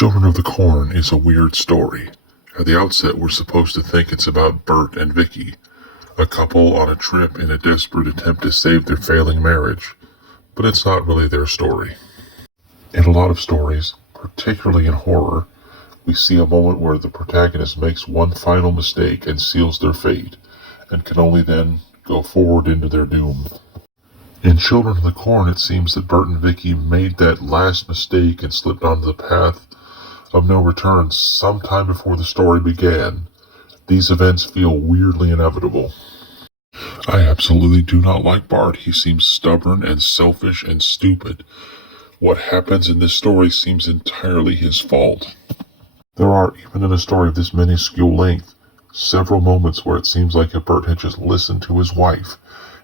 Children of the Corn is a weird story. At the outset, we're supposed to think it's about Bert and Vicky, a couple on a trip in a desperate attempt to save their failing marriage. But it's not really their story. In a lot of stories, particularly in horror, we see a moment where the protagonist makes one final mistake and seals their fate, and can only then go forward into their doom. In Children of the Corn, it seems that Bert and Vicky made that last mistake and slipped onto the path of no return sometime before the story began. These events feel weirdly inevitable. I absolutely do not like Bart. He seems stubborn and selfish and stupid. What happens in this story seems entirely his fault. There are, even in a story of this minuscule length, several moments where it seems like if Bert had just listened to his wife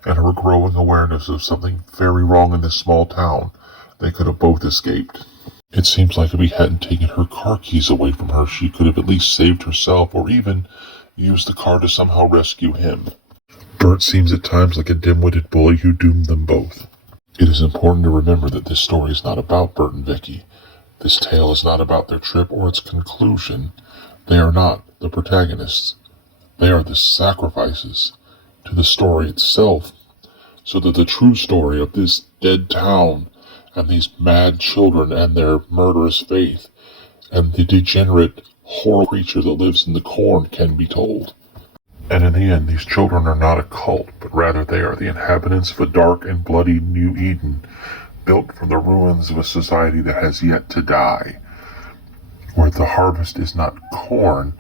and her growing awareness of something very wrong in this small town, they could have both escaped. It seems like if he hadn't taken her car keys away from her, she could have at least saved herself or even used the car to somehow rescue him. Bert seems at times like a dim-witted bully who doomed them both. It is important to remember that this story is not about Bert and Vicky. This tale is not about their trip or its conclusion. They are not the protagonists. They are the sacrifices to the story itself, so that the true story of this dead town and these mad children and their murderous faith and the degenerate, horrible creature that lives in the corn can be told. And in the end, these children are not a cult, but rather they are the inhabitants of a dark and bloody New Eden, built from the ruins of a society that has yet to die, where the harvest is not corn,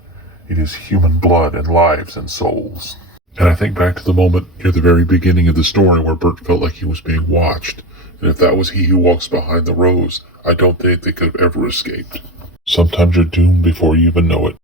it is human blood and lives and souls. And I think back to the moment near the very beginning of the story where Bert felt like he was being watched, and if that was he who walks behind the rose, I don't think they could have ever escaped. Sometimes you're doomed before you even know it.